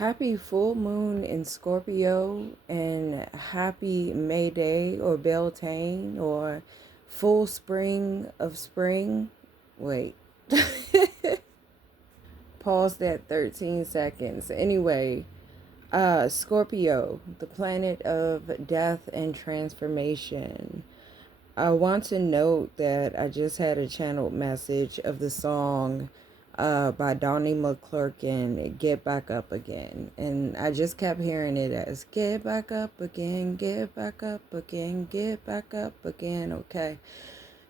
Happy full moon in Scorpio and happy May Day or Beltane or full spring of spring. Wait. Pause that 13 seconds. Anyway, Scorpio, the planet of death and transformation. I want to note that I just had a channeled message of the song by Donnie McClurkin, Get Back Up Again. And I just kept hearing it as get back up again, get back up again, get back up again. Okay.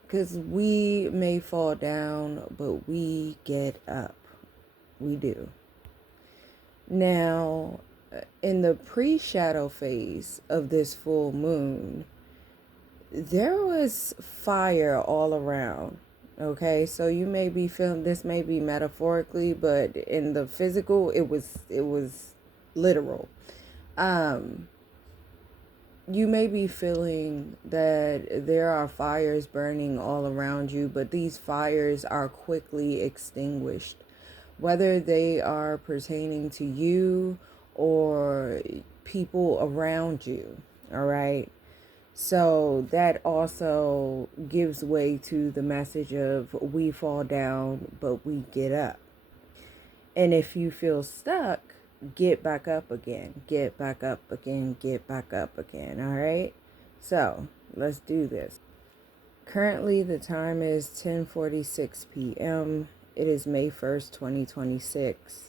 Because we may fall down, but we get up. We do. Now, in the pre-shadow phase of this full moon, there was fire all around. Okay, so you may be feeling this, may be metaphorically, but in the physical it was literal. You may be feeling that there are fires burning all around you, but these fires are quickly extinguished, whether they are pertaining to you or people around you. All right. So that also gives way to the message of we fall down, but we get up. And if you feel stuck, get back up again, get back up again, get back up again. All right. So let's do this. Currently, the time is 10:46 p.m. It is May 1st, 2026.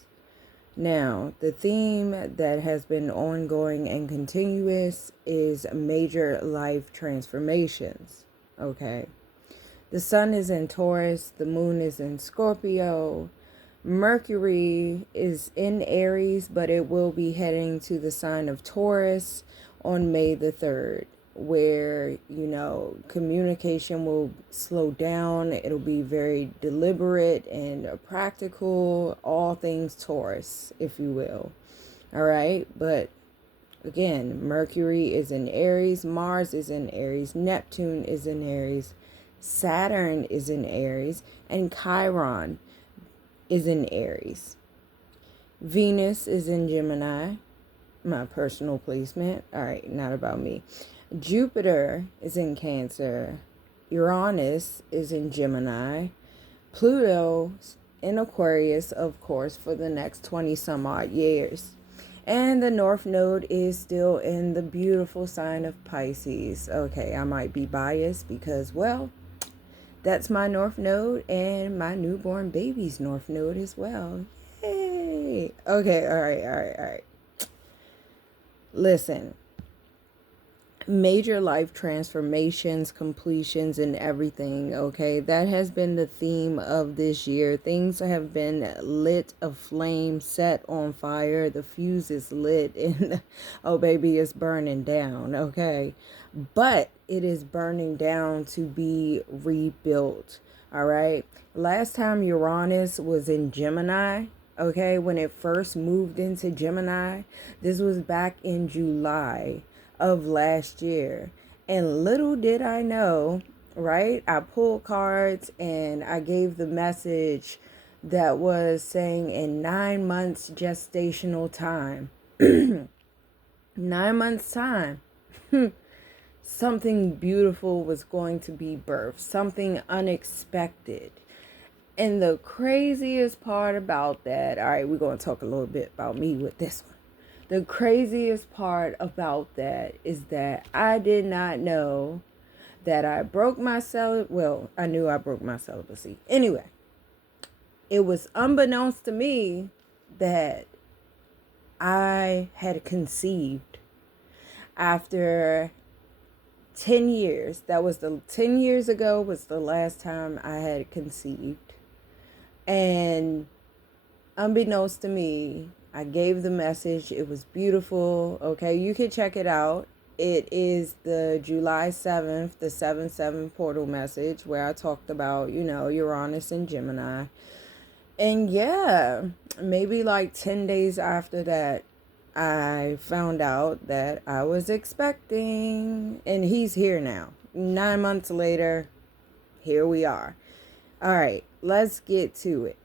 Now, the theme that has been ongoing and continuous is major life transformations. Okay. The sun is in Taurus, the moon is in Scorpio, Mercury is in Aries, but it will be heading to the sign of Taurus on May the 3rd, where, communication will slow down. It'll be very deliberate and practical, all things Taurus, if you will. All right. But again, Mercury is in Aries, Mars is in Aries, Neptune is in Aries, Saturn is in Aries, and Chiron is in Aries. Venus is in Gemini, my personal placement. All right, not about me. Jupiter is in Cancer. Uranus is in Gemini. Pluto in Aquarius, of course, for the next 20 some odd years. And the North Node is still in the beautiful sign of Pisces. Okay, I might be biased because, well, that's my North Node and my newborn baby's North Node as well. Yay! Okay, all right. Listen. Major life transformations, completions, and everything, okay? That has been the theme of this year. Things have been lit aflame, set on fire. The fuse is lit and, oh baby, it's burning down, okay? But it is burning down to be rebuilt, all right? Last time Uranus was in Gemini, okay, when it first moved into Gemini, this was back in July of last year. And little did I know, right? I pulled cards and I gave the message that was saying in 9 months gestational time, 9 months time, something beautiful was going to be birthed, something unexpected. And the craziest part about that, all right, we're going to talk a little bit about me with this one. The craziest part about that is that I did not know that I broke my celibacy. Well, I knew I broke my celibacy. Anyway, it was unbeknownst to me that I had conceived after 10 years. That was 10 years ago was the last time I had conceived. And unbeknownst to me, I gave the message. It was beautiful. Okay, you can check it out. It is the July 7th, the 7/7 portal message where I talked about, Uranus and Gemini. And yeah, maybe like 10 days after that, I found out that I was expecting. And he's here now. 9 months later, here we are. All right, let's get to it.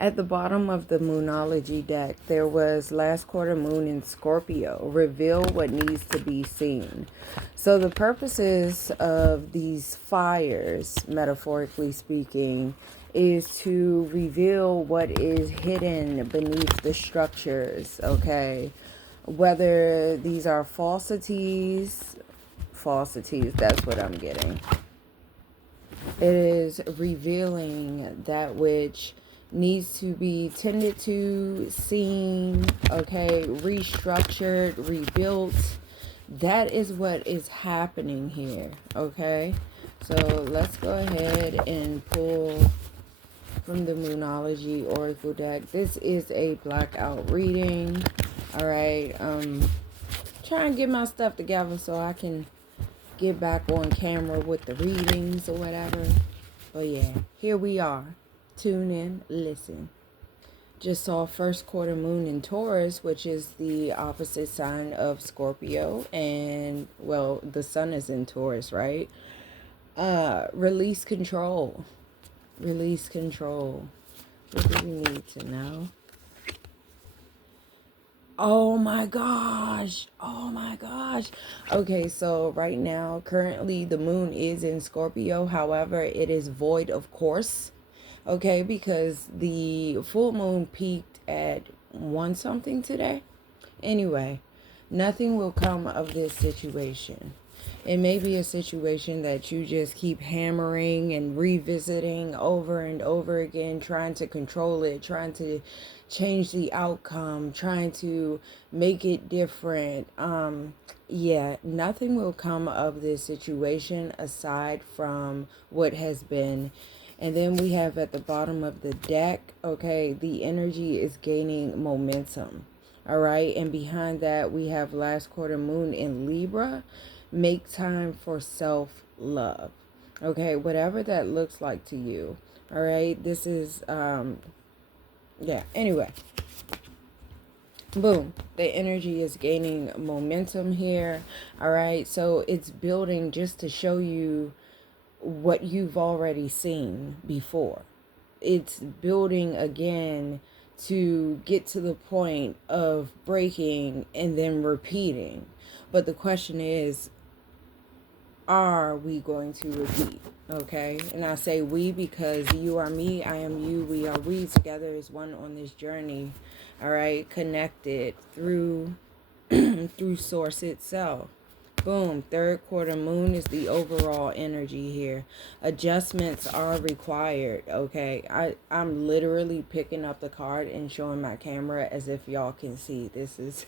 At the bottom of the Moonology deck, there was last quarter moon in Scorpio. Reveal what needs to be seen. So the purposes of these fires, metaphorically speaking, is to reveal what is hidden beneath the structures, okay? Whether these are falsities, that's what I'm getting. It is revealing that which needs to be tended to, seen, okay, restructured, rebuilt. That is what is happening here, okay? So let's go ahead and pull from the Moonology Oracle deck. This is a blackout reading, all right? Try and get my stuff together so I can get back on camera with the readings or whatever. But yeah, here we are. Tune in, listen. Just saw first quarter moon in Taurus, which is the opposite sign of Scorpio. And, well, the sun is in Taurus, right? Release control. Release control. What do we need to know? Oh my gosh. Oh my gosh. Okay, so right now, currently the moon is in Scorpio. However, it is void of course. Okay, because the full moon peaked at 1 something today. Anyway, nothing will come of this situation. It may be a situation that you just keep hammering and revisiting over and over again, trying to control it, trying to change the outcome, trying to make it different. Yeah, nothing will come of this situation aside from what has been. And then we have at the bottom of the deck, okay, the energy is gaining momentum. All right, and behind that we have last quarter moon in Libra. Make time for self-love. Okay, whatever that looks like to you. All right, this is yeah, anyway. Boom, the energy is gaining momentum here. All right, so it's building just to show you what you've already seen before. It's building again to get to the point of breaking and then repeating. But the question is, are we going to repeat? Okay, and I say we because you are me, I am you, we are we, together as one on this journey. All right, connected through through source itself. Boom, third quarter moon is the overall energy here. Adjustments are required, okay? I'm literally picking up the card and showing my camera as if y'all can see. This is...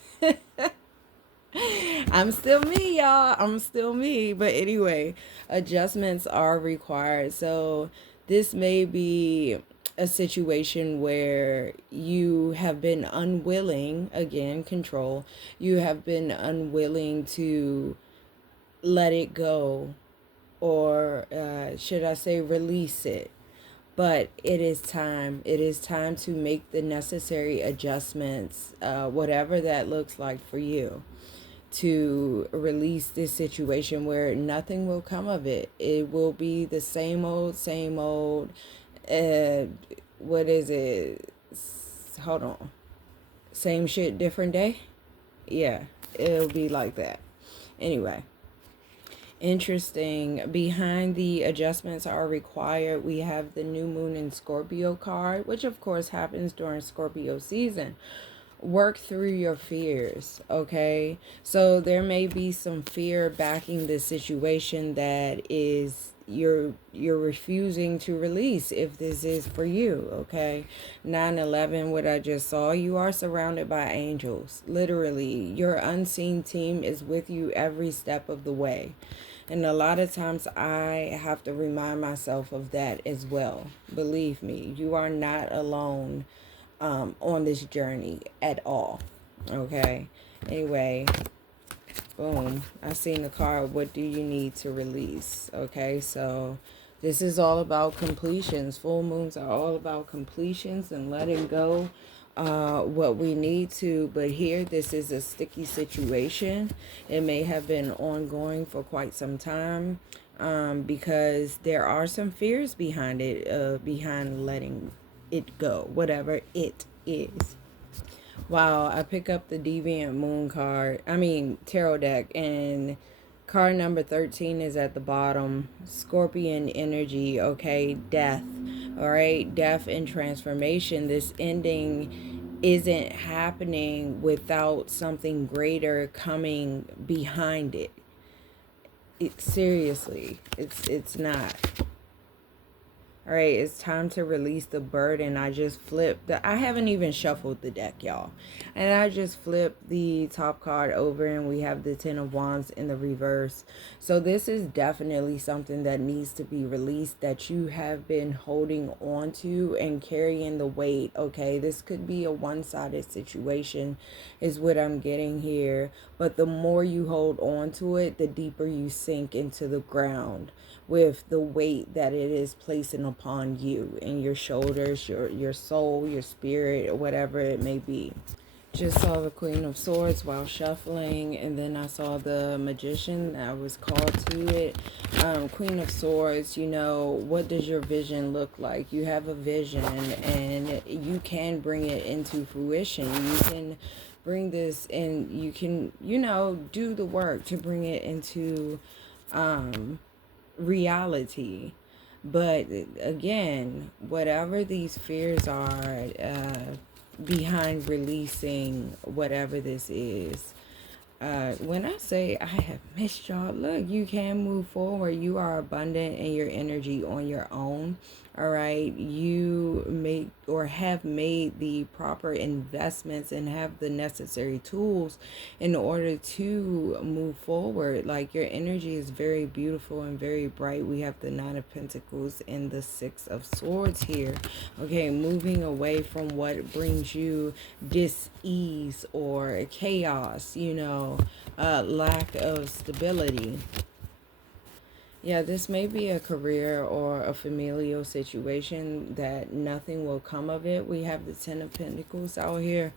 I'm still me, y'all. I'm still me. But anyway, adjustments are required. So this may be a situation where you have been unwilling, again, control. You have been unwilling to let it go, or should I say release it. But it is time. It is time to make the necessary adjustments, whatever that looks like for you, to release this situation where nothing will come of it. It will be the same old, what is it? Hold on. Same shit, different day? Yeah, it'll be like that. Anyway. Interesting. Behind the adjustments are required, we have the new moon in Scorpio card, which of course happens during Scorpio season. Work through your fears, okay? So there may be some fear backing the situation that is you're refusing to release, if this is for you, okay? 9/11, what I just saw, you are surrounded by angels. Literally, your unseen team is with you every step of the way. And a lot of times I have to remind myself of that as well. Believe me, you are not alone on this journey at all. Okay. Anyway, boom. I seen the card. What do you need to release? Okay. So this is all about completions. Full moons are all about completions and letting go what we need to. But here, this is a sticky situation. It may have been ongoing for quite some time, because there are some fears behind it, behind letting it go, whatever it is. Wow, I pick up the Deviant Moon card. Tarot deck, and card number 13 is at the bottom. Scorpion energy, okay? Death, all right? Death and transformation. This ending isn't happening without something greater coming behind it. Seriously, it's not. All right, it's time to release the burden. I just flipped I haven't even shuffled the deck, y'all. And I just flipped the top card over, and we have the Ten of Wands in the reverse. So this is definitely something that needs to be released, that you have been holding on to and carrying the weight, okay? This could be a one-sided situation is what I'm getting here. But the more you hold on to it, the deeper you sink into the ground with the weight that it is placing upon you and your shoulders, your soul, your spirit, or whatever it may be. Just saw the Queen of Swords while shuffling, and then I saw the Magician. I was called to it. Queen of Swords, what does your vision look like? You have a vision, and you can bring it into fruition. You can bring this, and you can, do the work to bring it into reality. But again, whatever these fears are behind releasing whatever this is, when I say I have missed y'all, look, you can move forward. You are abundant in your energy on your own. All right, you make or have made the proper investments and have the necessary tools in order to move forward. Like, your energy is very beautiful and very bright. We have the Nine of Pentacles and the Six of Swords here. Okay, moving away from what brings you dis-ease or chaos, lack of stability. Yeah, this may be a career or a familial situation that nothing will come of it. We have the Ten of Pentacles out here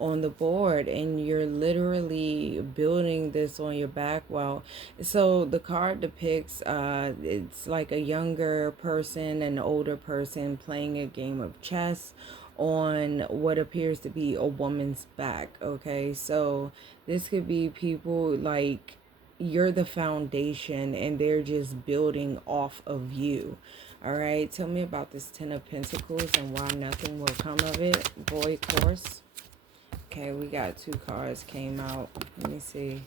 on the board, and you're literally building this on your back. Well, so the card depicts it's like a younger person, an older person playing a game of chess on what appears to be a woman's back. Okay, so this could be people like, you're the foundation and they're just building off of you. All right, tell me about this Ten of Pentacles and why nothing will come of it. Boy, course. Okay, we got two cards came out. Let me see.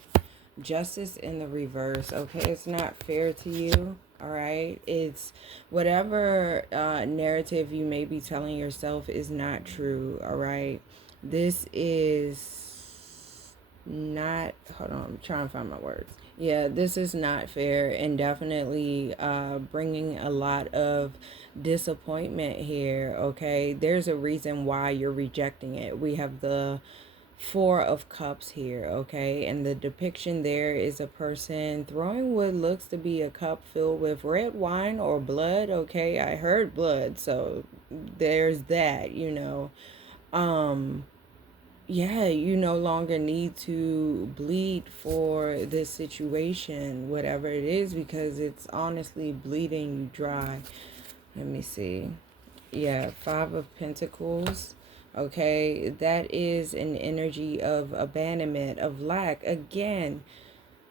Justice in the reverse. Okay, it's not fair to you. All right, it's whatever narrative you may be telling yourself is not true. All right, this is not, hold on, I'm trying to find my words. Yeah, this is not fair, and definitely bringing a lot of disappointment here, okay? There's a reason why you're rejecting it. We have the Four of Cups here, okay? And the depiction there is a person throwing what looks to be a cup filled with red wine or blood, okay? I heard blood, so there's that, yeah, you no longer need to bleed for this situation, whatever it is, because it's honestly bleeding you dry. Let me see. Yeah, Five of Pentacles. Okay, that is an energy of abandonment, of lack. Again,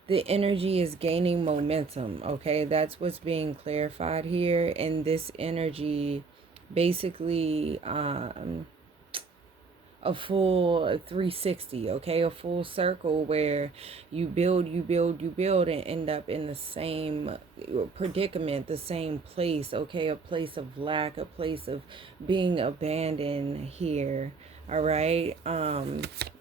the energy is gaining momentum. Okay, that's what's being clarified here. And this energy basically a full 360, okay, a full circle where you build and end up in the same predicament, the same place, okay, a place of lack, a place of being abandoned here. All right,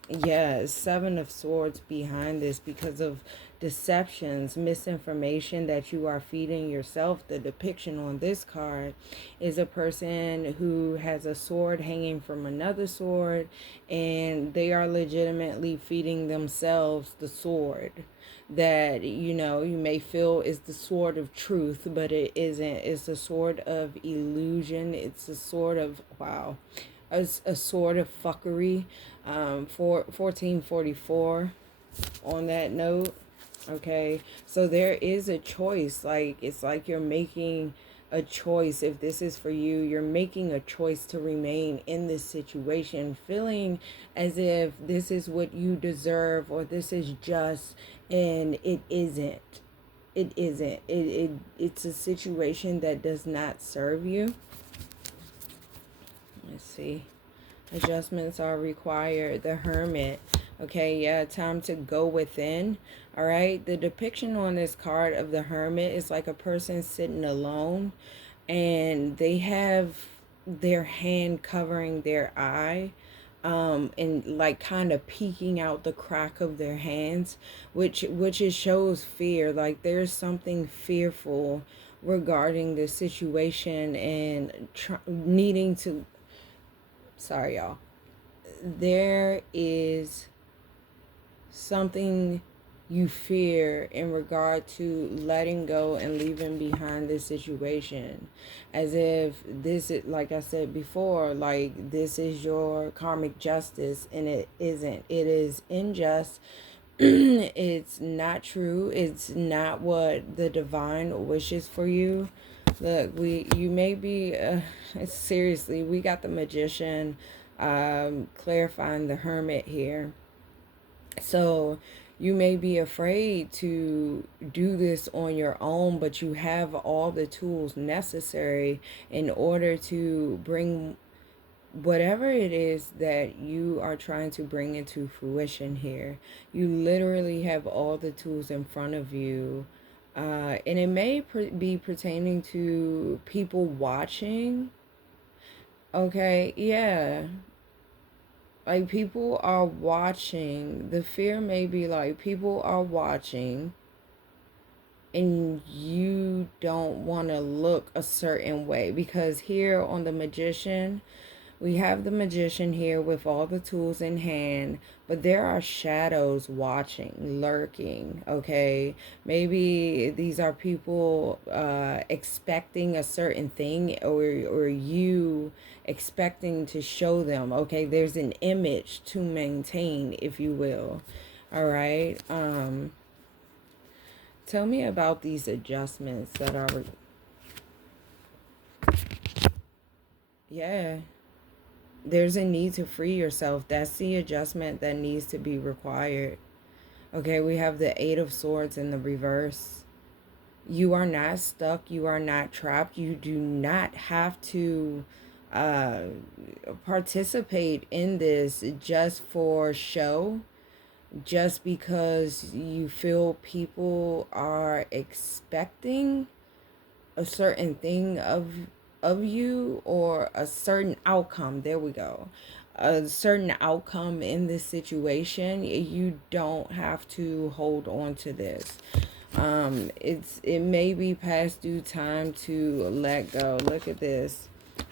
yeah, Seven of Swords behind this because of deceptions, misinformation that you are feeding yourself. The depiction on this card is a person who has a sword hanging from another sword, and they are legitimately feeding themselves the sword that, you may feel is the sword of truth, but it isn't. It's a sword of illusion. It's a sword of, wow, a sword of fuckery. 1444 on that note. Okay, so there is a choice. Like, it's like you're making a choice. If this is for you, you're making a choice to remain in this situation, feeling as if this is what you deserve or this is just, and it isn't. It isn't. It's a situation that does not serve you. Let's see. Adjustments are required. The Hermit. Okay, yeah, time to go within. All right, the depiction on this card of the Hermit is like a person sitting alone, and they have their hand covering their eye, and like kind of peeking out the crack of their hands, which it shows fear. Like there's something fearful regarding the situation and needing to. Sorry, y'all. There is something you fear in regard to letting go and leaving behind this situation, as if this is, like I said before, like this is your karmic justice, and it isn't. It is unjust. It's not true. It's not what the divine wishes for you. Look, you may be seriously, we got the Magician clarifying the Hermit here. So you may be afraid to do this on your own, but you have all the tools necessary in order to bring whatever it is that you are trying to bring into fruition here. You literally have all the tools in front of you. And it may be pertaining to people watching. Okay, yeah. Like people are watching. The fear may be like people are watching, and you don't want to look a certain way. Because here on the Magician, we have the Magician here with all the tools in hand, but there are shadows watching, lurking, okay? Maybe these are people expecting a certain thing, or you expecting to show them, okay? There's an image to maintain, if you will, all right? Tell me about these adjustments that are... Yeah. There's a need to free yourself. That's the adjustment that needs to be required. Okay, we have the Eight of Swords in the reverse. You are not stuck. You are not trapped. You do not have to participate in this just for show, just because you feel people are expecting a certain thing of you, or a certain outcome. There we go. A certain outcome in this situation. You don't have to hold on to this. It may be past due time to let go. Look at this.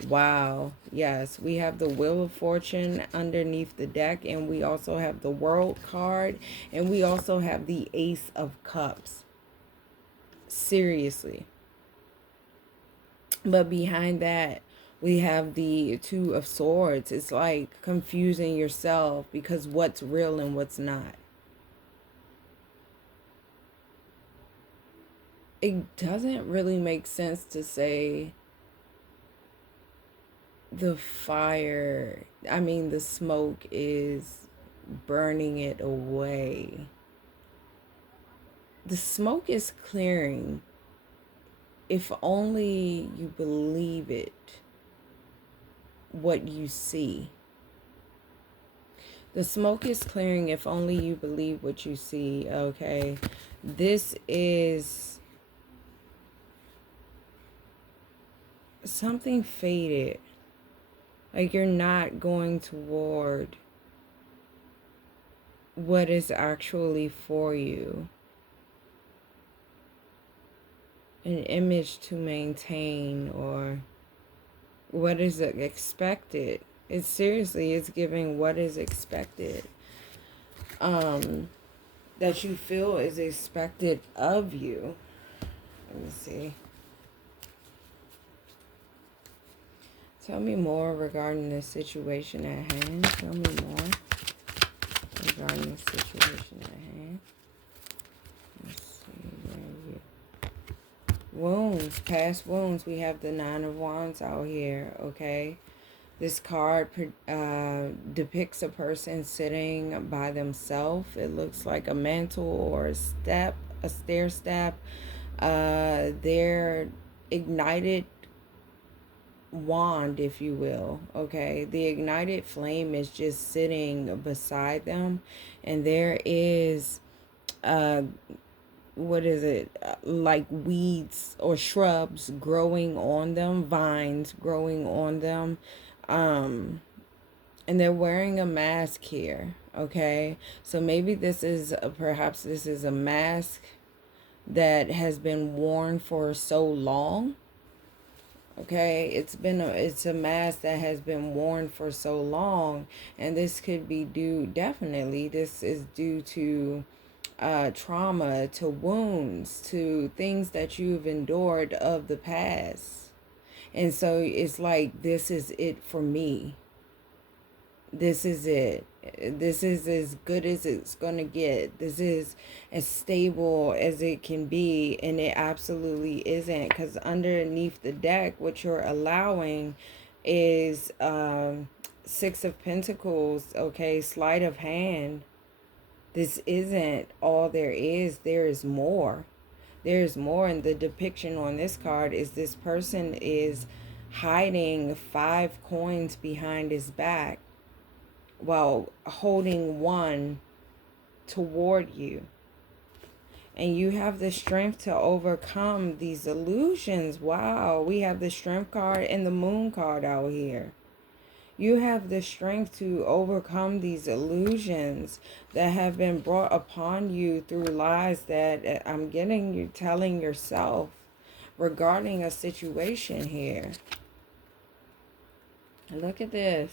Wow. Yes, we have the Wheel of Fortune underneath the deck, and we also have the World card, and we also have the Ace of Cups. Seriously. But behind that, we have the Two of Swords. It's like confusing yourself because what's real and what's not. It doesn't really make sense to say the fire, the smoke is burning it away. The smoke is clearing if only you believe it, what you see. The smoke is clearing if only you believe what you see, okay? This is something faded. Like you're not going toward what is actually for you. An image to maintain, or what is expected. It's seriously, it's giving what is expected. That you feel is expected of you. Let me see. Tell me more regarding the situation at hand. Tell me more regarding the situation at hand. Let's see. Where are you? Wounds. Past wounds. We have the Nine of Wands out here, okay? This card depicts a person sitting by themselves. It looks like a mantle or a stair step. Their ignited wand, if you will, okay? The ignited flame is just sitting beside them, and there is what is it, like weeds or shrubs growing on them, vines growing on them, and they're wearing a mask here, okay? So maybe this is perhaps this is a mask that has been worn for so long. Okay, it's a mask that has been worn for so long, and this could be definitely this is due to trauma, to wounds, to things that you've endured of the past. And so it's like, this is it for me. This is it. This is as good as it's going to get. This is as stable as it can be. And it absolutely isn't. Because underneath the deck, what you're allowing is Six of Pentacles. Okay, sleight of hand. This isn't all there is. There is more. There's more. And the depiction on this card is this person is hiding 5 coins behind his back, while holding one toward you. And you have the strength to overcome these illusions. Wow, we have the Strength card and the Moon card out here. You have the strength to overcome these illusions that have been brought upon you through lies that I'm getting you telling yourself regarding a situation here. Look at this.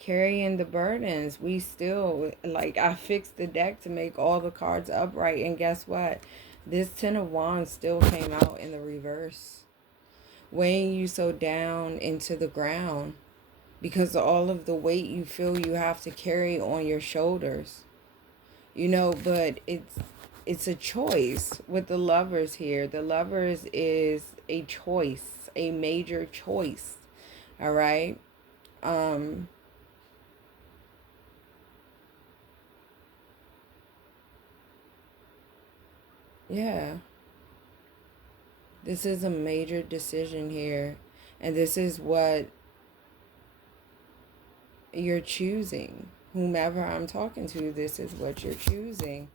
Carrying the burdens. We still, like, I fixed the deck to make all the cards upright, and guess what? This Ten of Wands still came out in the reverse, weighing you so down into the ground because of all of the weight you feel you have to carry on your shoulders, you know. But it's a choice with the Lovers here. The Lovers is a choice, a major choice. All right. Yeah, this is a major decision here, and this is what you're choosing. Whomever I'm talking to, this is what you're choosing.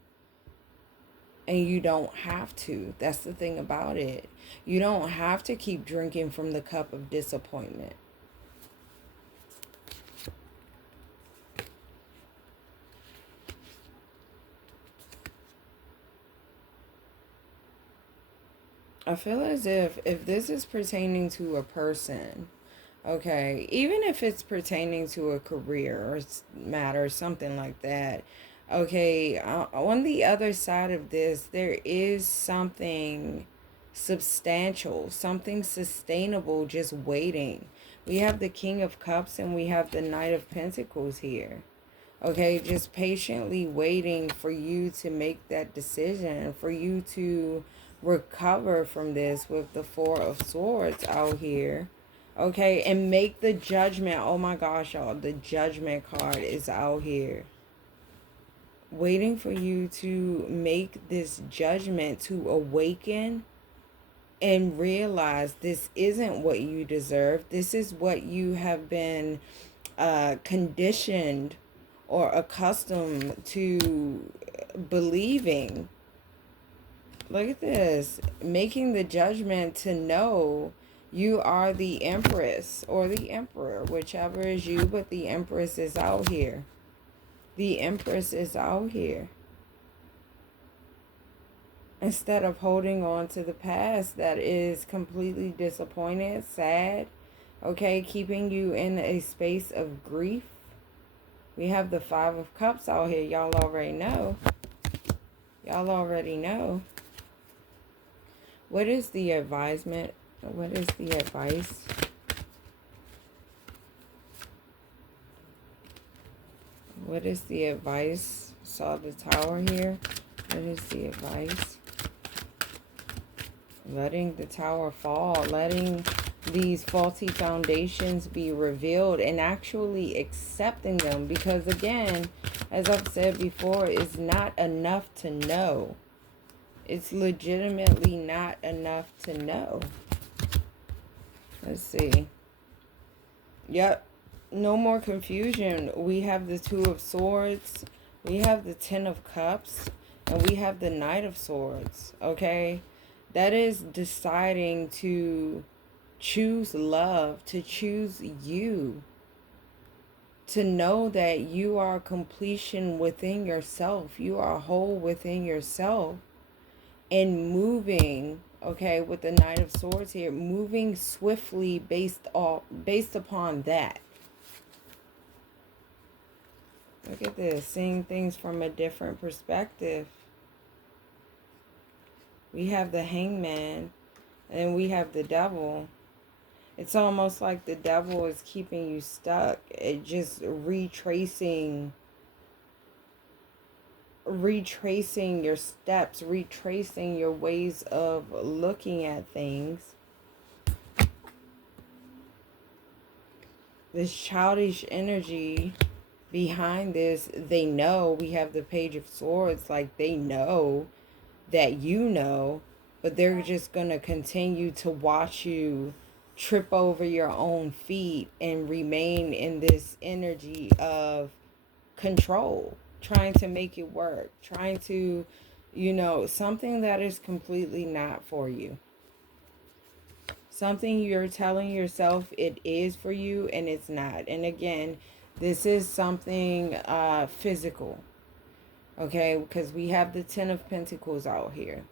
And you don't have to. That's the thing about it. You don't have to keep drinking from the cup of disappointment. I feel as if this is pertaining to a person, okay, even if it's pertaining to a career or matter, something like that, okay, on the other side of this, there is something substantial, something sustainable just waiting. We have the King of Cups and we have the Knight of Pentacles here. Okay, just patiently waiting for you to make that decision, for you to recover from this with the Four of Swords out here. Okay, and make the judgment. Oh my gosh, y'all, the Judgment card is out here. Waiting for you to make this judgment, to awaken and realize this isn't what you deserve. This is what you have been conditioned or accustomed to believing. Look at this. Making the judgment to know you are the Empress or the Emperor, whichever is you, but the Empress is out here. The Empress is out here. Instead of holding on to the past that is completely disappointed, sad, okay, keeping you in a space of grief. We have the Five of Cups out here. Y'all already know. Y'all already know. What is the advisement? What is the advice? What is the advice? Saw the Tower here. What is the advice? letting the tower fall, letting these faulty foundations be revealed, and actually accepting them. Because again, as I've said before, it's not enough to know. It's legitimately not enough to know. Let's see. Yep. No more confusion. We have the Two of Swords. We have the Ten of Cups. And we have the Knight of Swords. Okay? That is deciding to choose love. To choose you. To know that you are completion within yourself. You are whole within yourself. And moving, okay, with the Knight of Swords here, moving swiftly based upon that. Look at this, seeing things from a different perspective. We have the Hangman, and we have the Devil. It's almost like the Devil is keeping you stuck. It just retracing your steps, retracing your ways of looking at things. This childish energy behind this, they know. We have the Page of Swords, like they know that you know, but they're just going to continue to watch you trip over your own feet and remain in this energy of control, trying to make it work, trying to, you know, something that is completely not for you. Something you're telling yourself it is for you and it's not. And again, this is something physical. Okay, because we have the Ten of Pentacles out here.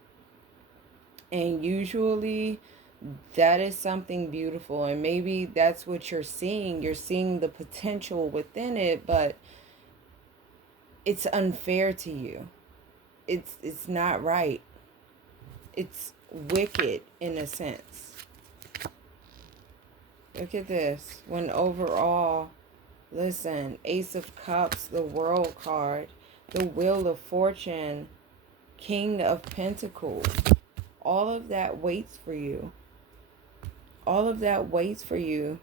And usually that is something beautiful. And maybe that's what you're seeing. You're seeing the potential within it, but it's unfair to you. It's not right. It's wicked in a sense. Look at this. When overall, listen, Ace of Cups, the World card, the Wheel of Fortune, King of Pentacles. All of that waits for you. All of that waits for you.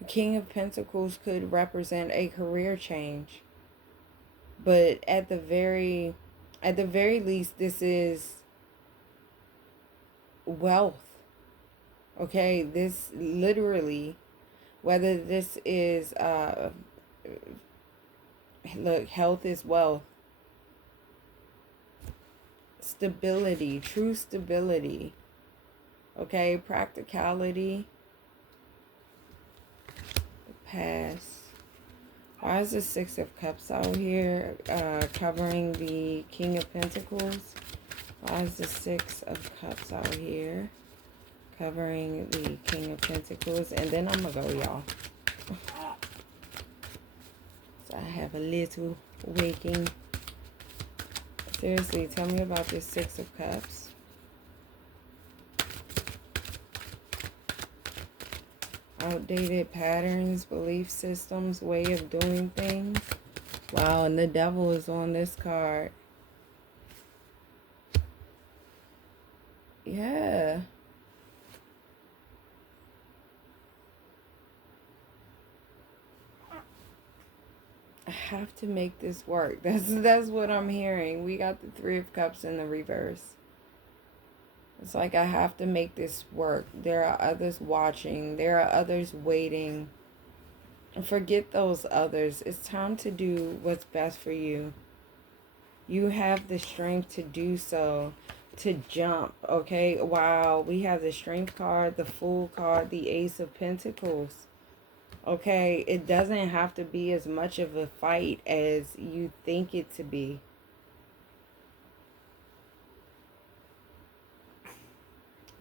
The King of Pentacles could represent a career change. But at the very least, this is wealth. Okay, this literally, whether this is, look, health is wealth. Stability, true stability. Okay, practicality. Pass. Why is the Six of Cups out here covering the King of Pentacles? Why is the Six of Cups out here covering the King of Pentacles? And then I'm going to go, y'all. So I have a little waking. Seriously, tell me about this Six of Cups. Outdated patterns, belief systems, way of doing things. Wow, and the Devil is on this card. Yeah. I have to make this work. That's what I'm hearing. We got the Three of Cups in the reverse. It's like I have to make this work. There are others watching. There are others waiting. Forget those others. It's time to do what's best for you. You have the strength to do so. To jump. Okay? Wow. We have the Strength card, the Fool card, the Ace of Pentacles. Okay? It doesn't have to be as much of a fight as you think it to be.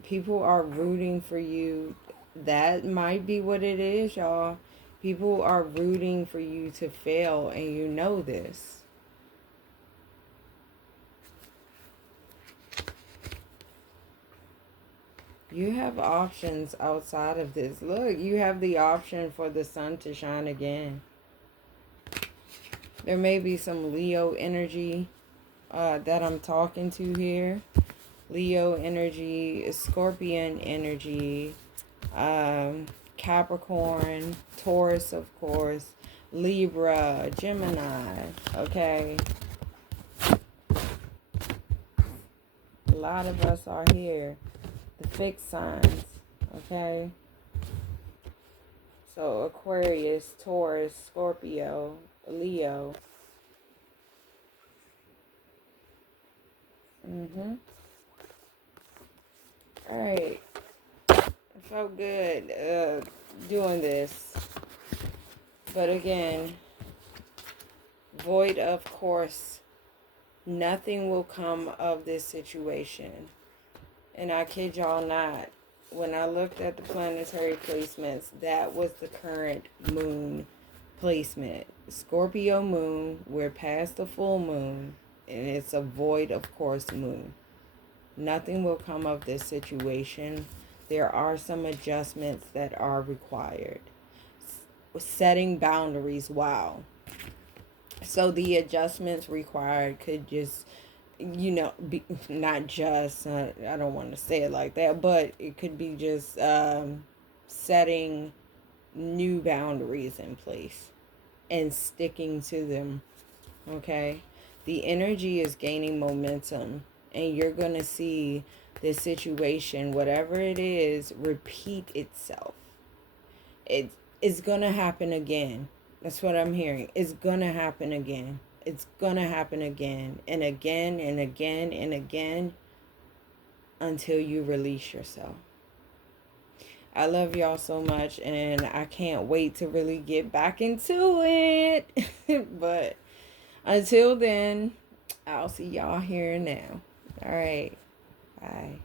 People are rooting for you. That might be what it is, y'all. People are rooting for you to fail, and you know this. You have options outside of this. Look, you have the option for the sun to shine again. There may be some Leo energy that I'm talking to here. Leo energy, Scorpion energy, Capricorn, Taurus, of course, Libra, Gemini, okay? A lot of us are here. The fixed signs, okay? So Aquarius, Taurus, Scorpio, Leo. All right. It felt good doing this. But again, void of course. Nothing will come of this situation. And I kid y'all not. When I looked at the planetary placements, that was the current moon placement. Scorpio moon, we're past the full moon, and it's a void of course moon. Nothing will come of this situation. There are some adjustments that are required. Setting boundaries, wow. So the adjustments required could just, be not just, I don't want to say it like that, but it could be just setting new boundaries in place and sticking to them, okay? The energy is gaining momentum, and you're going to see this situation, whatever it is, repeat itself. It's going to happen again. That's what I'm hearing. It's going to happen again. It's going to happen again and again and again and again until you release yourself. I love y'all so much, and I can't wait to really get back into it. But until then, I'll see y'all here and now. All right. Bye.